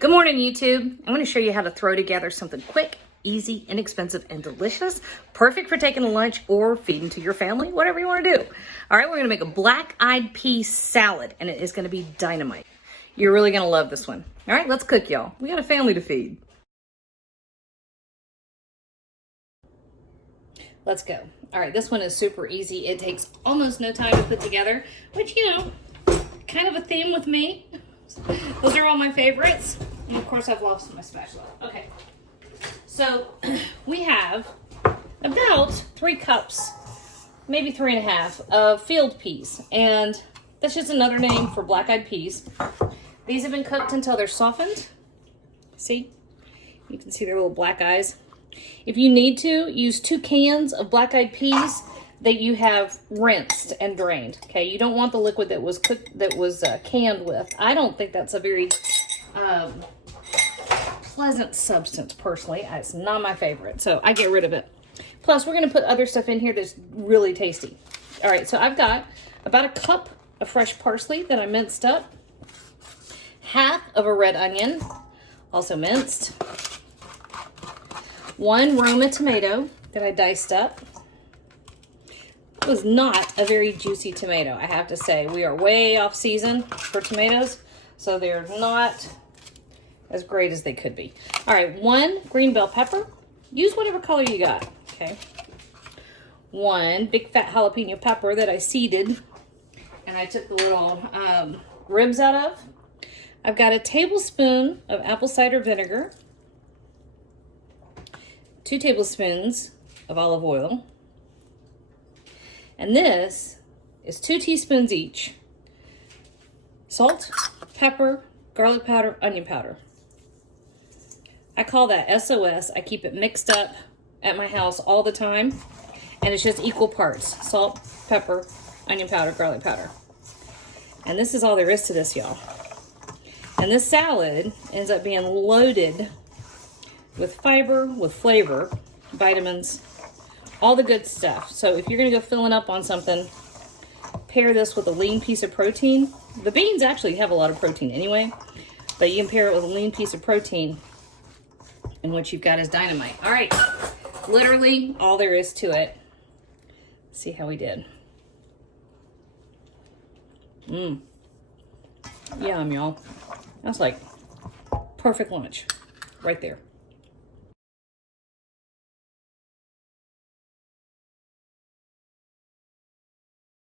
Good morning, YouTube. I'm going to show you how to throw together something quick, easy, inexpensive, and delicious. Perfect for taking to lunch or feeding to your family, whatever you want to do. All right, we're going to make a black-eyed pea salad, and it is going to be dynamite. You're really going to love this one. All right, let's cook, y'all. We got a family to feed. Let's go. All right, this one is super easy. It takes almost no time to put together, which, you know, kind of a theme with me. Those are all my favorites. And of course, I've lost my spatula. Okay. So we have about 3 cups, maybe 3.5 of field peas. And that's just another name for black-eyed peas. These have been cooked until they're softened. See? You can see their little black eyes. If you need to, use 2 cans of black-eyed peas that you have rinsed and drained. Okay, you don't want the liquid that was cooked, canned with. I don't think that's a very pleasant substance, personally. It's not my favorite, so I get rid of it. Plus, we're gonna put other stuff in here that's really tasty. All right, so I've got about a cup of fresh parsley that I minced up, half of a red onion, also minced, 1 Roma tomato that I diced up. It was not a very juicy tomato, I have to say. We are way off season for tomatoes, so they're not as great as they could be. All right, 1 green bell pepper. Use whatever color you got, okay? 1 big fat jalapeno pepper that I seeded, and I took the little ribs out of. I've got a tablespoon of apple cider vinegar, 2 tablespoons of olive oil, and this is 2 teaspoons each. Salt, pepper, garlic powder, onion powder. I call that SOS. I keep it mixed up at my house all the time, and it's just equal parts. Salt, pepper, onion powder, garlic powder. And this is all there is to this, y'all. And this salad ends up being loaded with fiber, with flavor, vitamins, all the good stuff. So if you're gonna go filling up on something, pair this with a lean piece of protein. The beans actually have a lot of protein anyway, but you can pair it with a lean piece of protein, and what you've got is dynamite. All right, literally all there is to it. See how we did. Yum, y'all. That's like perfect lunch right there.